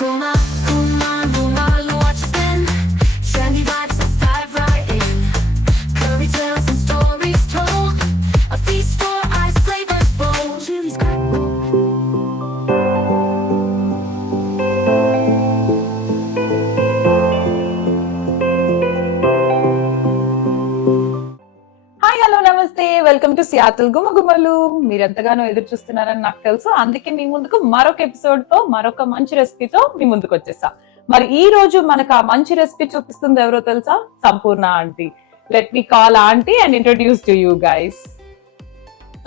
Guma, guma, guma, watch spin. Trendy vibes, let's dive right in. Curry tales and stories told. A feast for eyes, flavors bold. Chili's crack. Hi hello నమస్తే welcome to Seattle గుమగుమలు. మీరెంతగానో ఎదురు చూస్తున్నారని నాకు తెలుసు. అందుకే మీ ముందుకు మరొక episode తో మరొక మంచి రెసిపీతో మీ ముందుకు వచ్చేసా. మరి ఈ రోజు మనకు ఆ మంచి రెసిపీ చూపిస్తుంది ఎవరో తెలుసా? Sampoorna aunty. Let me call aunty and introduce to you guys.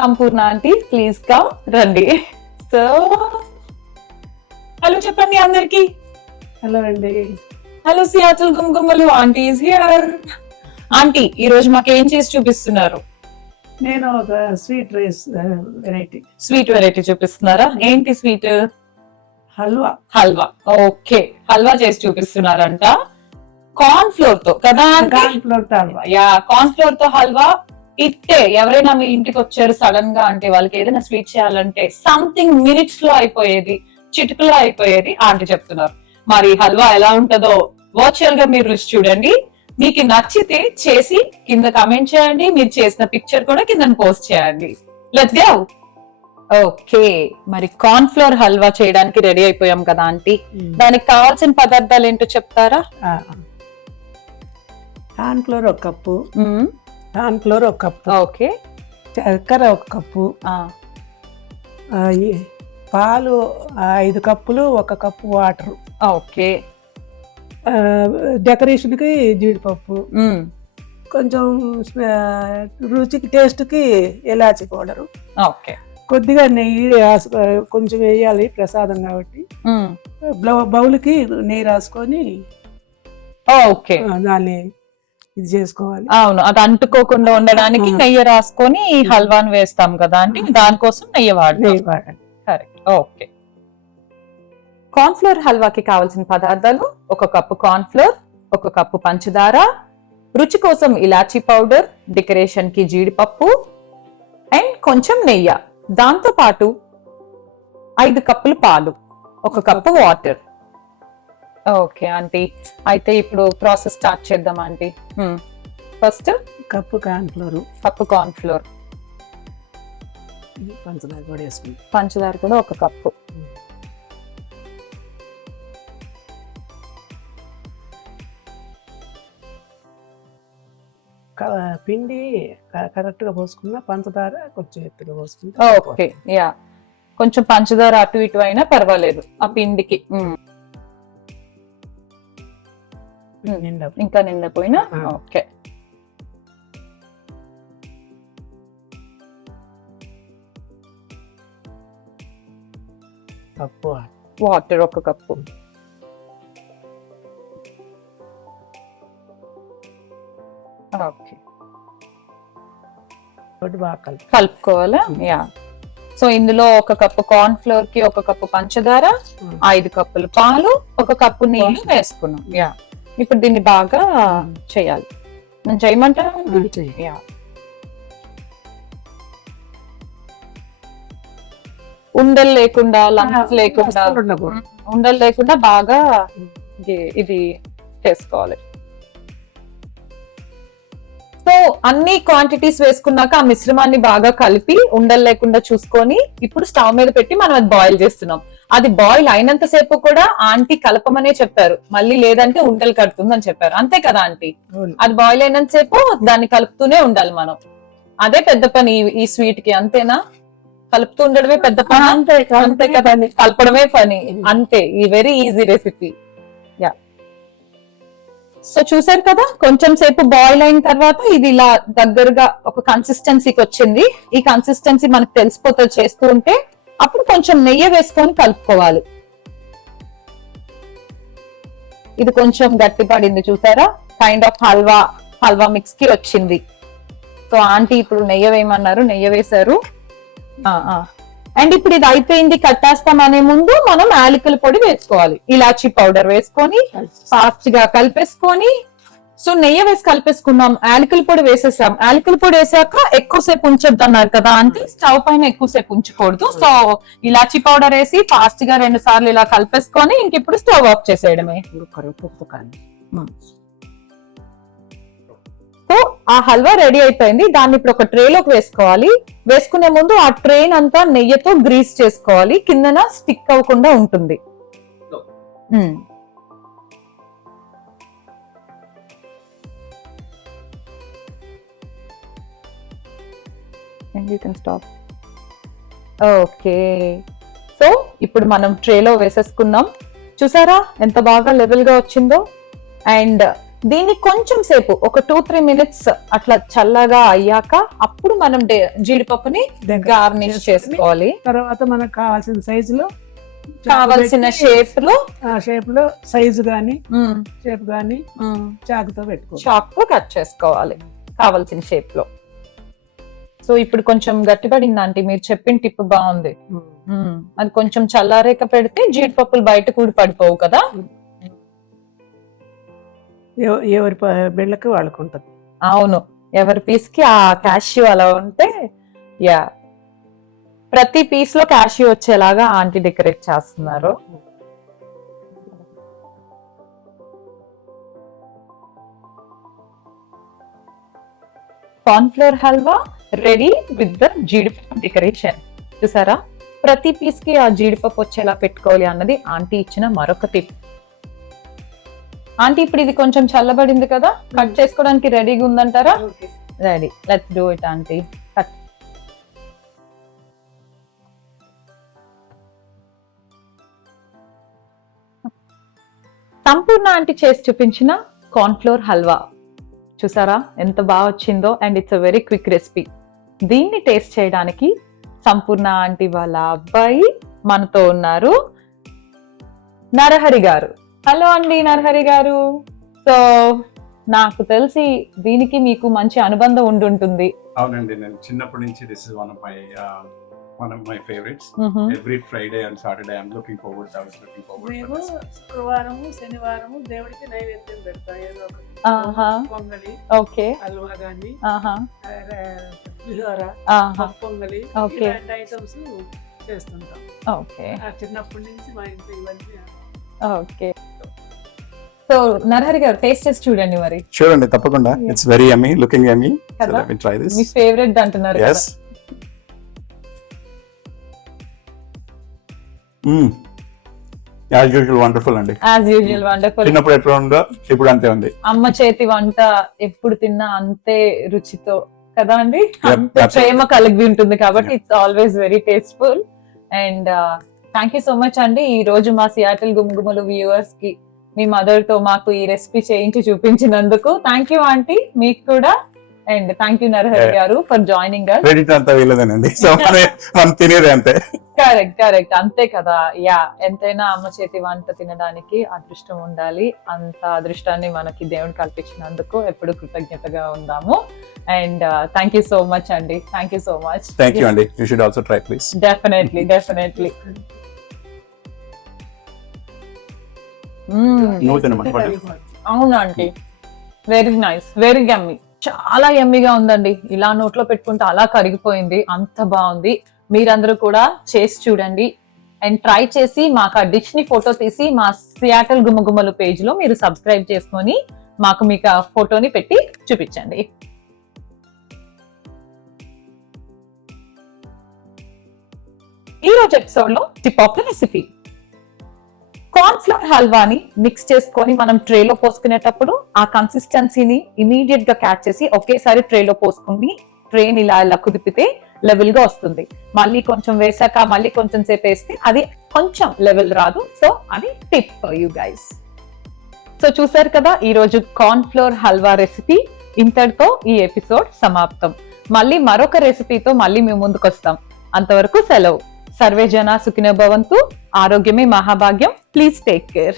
Sampoorna aunty please come, రండి. సో హలో చెప్పండి అందరికి. హలో అండి. హలో సియాటల్ గుమగుమలు, ఆంటీ ఇస్ హియర్. ఆంటీ ఈ రోజు మాకు ఏం చేసి చూపిస్తున్నారు? నేను ఒక sweet rice variety sweet variety చూపిస్తున్నారా? ఏంటి స్వీట్? హల్వా. హల్వా. ఓకే, హల్వా చేసి చూపిస్తున్నారంట కార్న్ ఫ్లోర్ తో కదా? Corn flour halwa. Yeah, corn flour తో హల్వా. ఇట్టే ఎవరైనా మీ ఇంటికి వచ్చారు సడన్ గా అంటే వాళ్ళకి ఏదైనా స్వీట్ చేయాలంటే సంథింగ్ మినిట్స్ లో అయిపోయేది, చిటికలో అయిపోయేది ఆంటీ చెప్తున్నారు. మరి హల్వా ఎలా ఉంటుందో వర్చువల్ గా మీరు రుచి చూడండి. మీకు నచ్చితే చేసి కింద కమెంట్ చేయండి. మీరు చేసిన పిక్చర్ కూడా కింద పోస్ట్ చేయండి. Let's go. ఓకే, మరి కార్న్ ఫ్లోర్ హల్వా చేయడానికి రెడీ అయిపోయాం కదా ఆంటీ. దానికి కావాల్సిన పదార్థాలు ఏంటో చెప్తారా? కార్న్ ఫ్లోర్ ఒక కప్పు, కార్న్ ఫ్లోర్ ఒక కప్పు, ఓకే, చక్కెర ఒక కప్పు, పాలు 5 కప్పులు, 1 కప్పు వాటర్, ఓకే, డెకరేషన్ కి జీడిపప్పు, కొంచెం రుచికి టేస్ట్ కి ఎలాచి పౌడరు, ఓకే, కొద్దిగా నెయ్యి కొంచెం వేయాలి ప్రసాదం కాబట్టి. బౌల్కి నెయ్యి రాసుకొని ఓకే, దాన్ని ఇది చేసుకోవాలి. అవును, అది అంటుకోకుండా ఉండడానికి నెయ్యి రాసుకొని ఈ హల్వాని వేస్తాం కదా అంటే దానికోసం నెయ్యి వాడాలి. కరెక్ట్. ఓకే, కార్న్ ఫ్లోర్ హల్వాకి కావాల్సిన పదార్థాలు: 1 కప్పు కార్న్ ఫ్లోర్, 1 కప్పు పంచదార, రుచి కోసం ఇలాచీ పౌడర్, డెకరేషన్ కి జీడిపప్పు అండ్ కొంచెం నెయ్యి. దాంతో పాటు 5 కప్పులు పాలు, 1 కప్పు వాటర్. ఓకే ఆంటీ, అయితే ఇప్పుడు ప్రాసెస్ స్టార్ట్ చేద్దాం aunty. First cup corn flour, cup corn flour, పంచదార కూడా వేసుకుంది, పంచదార కూడా 1 కప్పు, పిండి కరెక్ట్ గా పోసుకున్నా, పంచదార కొంచెం ఎత్తుగా పోసుకుంటా. ఓకే, యా, కొంచెం పంచదార అటు ఇటు అయినా పర్వాలేదు ఆ పిండికి. ఇంకా నిండిపోయినా okay. Cup water 1 cup, okay, బాగా కలుపుకోవాలా? యా. సో ఇందులో 1 కప్పు కార్న్ ఫ్లోర్ కి 1 కప్పు పంచదార, 5 కప్పులు పాలు, 1 కప్పు నీళ్లు వేసుకున్నాం. యా, ఇప్పుడు దీన్ని బాగా చేయాలి. నేను చేయమంటారా? యా, ఉండలు లేకుండా, లంప్స్ లేకుండా, ఉండలు లేకుండా బాగా ఇది చేసుకోవాలి. సో అన్ని క్వాంటిటీస్ వేసుకున్నాక ఆ మిశ్రమాన్ని బాగా కలిపి ఉండలు లేకుండా చూసుకొని ఇప్పుడు స్టవ్ మీద పెట్టి మనం అది బాయిల్ చేస్తున్నాం. అది బాయిల్ అయినంత సేపు కూడా ఆంటీ కలపమనే చెప్పారు, మళ్ళీ లేదంటే ఉండలు కడుతుంది అని చెప్పారు. అంతే కదా ఆంటీ? అది బాయిల్ అయినంత సేపు దాన్ని కలుపుతూనే ఉండాలి మనం. అదే పెద్ద పని ఈ స్వీట్ కి, అంతేనా? కలుపుతూ ఉండడమే పెద్ద పని. అంతే కదా, కలపడమే పని. అంతే, ఈ very easy recipe. Yeah, so చూసారు కదా, కొంచెం సేపు బాయిల్ అయిన తర్వాత ఇది ఇలా దగ్గరగా ఒక కన్సిస్టెన్సీకి వచ్చింది. ఈ కన్సిస్టెన్సీ మనకు తెలిసిపోతుంది చేస్తూ ఉంటే. అప్పుడు కొంచెం నెయ్యి వేసుకొని కలుపుకోవాలి. ఇది కొంచెం గట్టి పడింది చూసారా, కైండ్ ఆఫ్ హల్వా మిక్స్ కి వచ్చింది. సో ఆంటీ ఇప్పుడు నెయ్యి వేయమన్నారు, నెయ్యి వేశారు. అండ్ ఇప్పుడు ఇది అయిపోయింది, కట్టేస్తాం అనే ముందు మనం యాలకుల పొడి వేసుకోవాలి. ఇలాచీ పౌడర్ వేసుకొని ఫాస్ట్ గా కలిపేసుకొని సో నెయ్యి వేసి కలిపేసుకున్నాం, యాలకుల పొడి వేసేసాం. యాలకుల పొడి వేసాక ఎక్కువసేపు ఉంచొద్దు అన్నారు కదా అంటే స్టవ్ పైన ఎక్కువసేపు ఉంచకూడదు. సో ఇలాచి పౌడర్ వేసి ఫాస్ట్ గా 2 సార్లు ఇలా కలిపేసుకొని ఇంక ఇప్పుడు స్టవ్ ఆఫ్ చేసేయడమే. కరివేపాకు కానీ సో ఆ హల్వా రెడీ అయిపోయింది. దాన్ని ఇప్పుడు ఒక ట్రేలోకి వేసుకోవాలి. వేసుకునే ముందు ఆ ట్రేన్ అంతా నెయ్యితో గ్రీస్ చేసుకోవాలి, కిందన స్టిక్ అవ్వకుండా ఉంటుంది. And you can stop. Okay, so ఇప్పుడు మనం ట్రేలో వేసేసుకున్నాం. చూసారా ఎంత బాగా లెవెల్ గా వచ్చిందో. అండ్ దీన్ని కొంచెం సేపు ఒక 2-3 మినిట్స్ అట్లా చల్లగా అయ్యాక అప్పుడు మనం జీడిపప్పుని గార్నిష్ చేసుకోవాలి. తర్వాత మనకు కావాల్సిన సైజులో కావాల్సిన షేప్ లో సైజు గానీ షేప్ గానీ చాకుతో పెట్టుకోవాలి, చాక్ తో కట్ చేసుకోవాలి కావాల్సిన షేప్ లో. సో ఇప్పుడు కొంచెం గట్టిపడింది ఆంటీ, మీరు చెప్పిన టిప్ బాగుంది. అది కొంచెం చల్లారేక పెడితే జీడిపప్పులు బయట కూడా పడిపోవు కదా. ఎవరి బిళ్ళకి వాళ్ళకు ఉంటుంది. అవును, ఎవరి పీస్ కి ఆ క్యాష్యూ అలా ఉంటే యా ప్రతి పీస్ లో క్యాష్యూ వచ్చేలాగా ఆంటీ డెకరేట్ చేస్తున్నారు. Cornflour halwa ready with the జీడిపప్పు డెకరేషన్. చూసారా, ప్రతి పీస్ కి ఆ జీడిపప్పు వచ్చేలా పెట్టుకోవాలి అన్నది ఆంటీ ఇచ్చిన మరొక టిప్. ఆంటీ ఇప్పుడు ఇది కొంచెం చల్లబడింది కదా, కట్ చేసుకోవడానికి రెడీగా ఉందంటారా? Ready, let's do it aunty. Cut. Sampoorna aunty చేసి చూపించిన కార్న్ఫ్లోర్ హల్వా చూసారా ఎంత బాగా వచ్చిందో. And it's a very quick recipe. దీన్ని టేస్ట్ చేయడానికి సంపూర్ణ ఆంటీ వాళ్ళ అబ్బాయి మనతో ఉన్నారు, నరహరి గారు. హలో అండి నరహరి గారు. సో నాకు తెలిసి దీనికి మీకు మంచి అనుబంధం ఉండుంటుంది. అవునండి, నేను చిన్నప్పటి నుంచి this is one of my favourites. Every Friday and Saturday I'm looking forward. I was looking forward. మేము శుక్రవారము శనివారము దేవుడికి నైవేద్యం పెడతాం, ఏదో ఒకటి పొంగలి, ఓకే, హల్వా గాని ఆహా, పులిహోర, ఆహా, పొంగలి, ఓకే, ఇలాంటి ఐటమ్స్ చేస్తుంటాం. ఓకే, చిన్నప్పటి నుంచి మా ఇంట్లో ఇవన్నీ. ఓకే. సో నరహరి గారు టేస్ట్ చేసి చూడండి మరి. చూడండి తప్పకుండా. It's very yummy, looking yummy. So let me try this. Me favourite అంటున్నారు కదా. yes. యాజ్ యూజువల్ వండర్ఫుల్ అండి. As usual wonderful. చిన్నప్పుడు ఎట్లా ఉందో ఇప్పుడు అంతే ఉంది. అమ్మ చేతి వంట ఎప్పుడు తిన్నా అంతే రుచితో కదా అండి, అంతే absolutely. ప్రేమ కలిగి ఉంటుంది కాబట్టి it's always very tasteful. And thank you so much అండి, ఈ రోజు మా సియాటిల్ గుమగుమలు వ్యూవర్స్ కి మీ మదర్ తో మాకు ఈ రెసిపీ చేయించి చూపించినందుకు థ్యాంక్ యూ ఆంటీ, మీకు కూడా. అండ్ థ్యాంక్ యూ నరహరి గారు ఫర్ జాయినింగ్ us. క్రెడిట్ అంతా వీళ్ళదేనండి. సో మనం తినేది అంతే. కరెక్ట్ అంతే కదా. యా, ఎంతైనా అమ్మ చేతి వంట తినడానికి అదృష్టం ఉండాలి. అంత అదృష్టాన్ని మనకి దేవుడు కల్పించినందుకు ఎప్పుడు కృతజ్ఞతగా ఉందాము. And thank you so much అండి, thank you so much. Thank you అండి. You should also try please. Definitely. నువ్వు తినమని. అవునండి, వెరీ నైస్, వెరీ యమ్మీ, చాలా యమ్మీగా ఉందండి. ఇలా నోట్లో పెట్టుకుంటే అలా కరిగిపోయింది, అంత బాగుంది. మీరందరూ కూడా చేసి చూడండి అండ్ ట్రై చేసి మాకు ఆ డిష్ ని ఫోటో తీసి మా సియాటల్ గుమగుమలు పేజ్ లో మీరు సబ్స్క్రైబ్ చేసుకొని మాకు మీకు ఆ ఫోటోని పెట్టి చూపించండి. ఈ రోజు ఎపిసోడ్ లో tip of the recipe, cornflour హల్వాని మిక్స్ చేసుకొని మనం ట్రేలో పోసుకునేటప్పుడు ఆ కన్సిస్టెన్సీని ఇమీడియట్ గా క్యాచ్ చేసి ఒకేసారి ట్రేలో పోసుకుని ట్రేని ఇలా కుదిపితే లెవెల్ గా వస్తుంది. మళ్ళీ కొంచెం వేసాక మళ్ళీ కొంచెం సేపు వేస్తే అది కొంచెం లెవెల్ రాదు. సో అది tip for you guys. So చూసారు కదా ఈ రోజు కార్న్ఫ్లోర్ హల్వా రెసిపీ. ఇంతటితో ఈ ఎపిసోడ్ సమాప్తం. మళ్ళీ మరొక రెసిపీతో మళ్ళీ మేము ముందుకు వస్తాం. అంతవరకు సెలవు. సర్వే జన సుఖినో భవంతు. ఆరోగ్యమే మహాభాగ్యం. Please take care.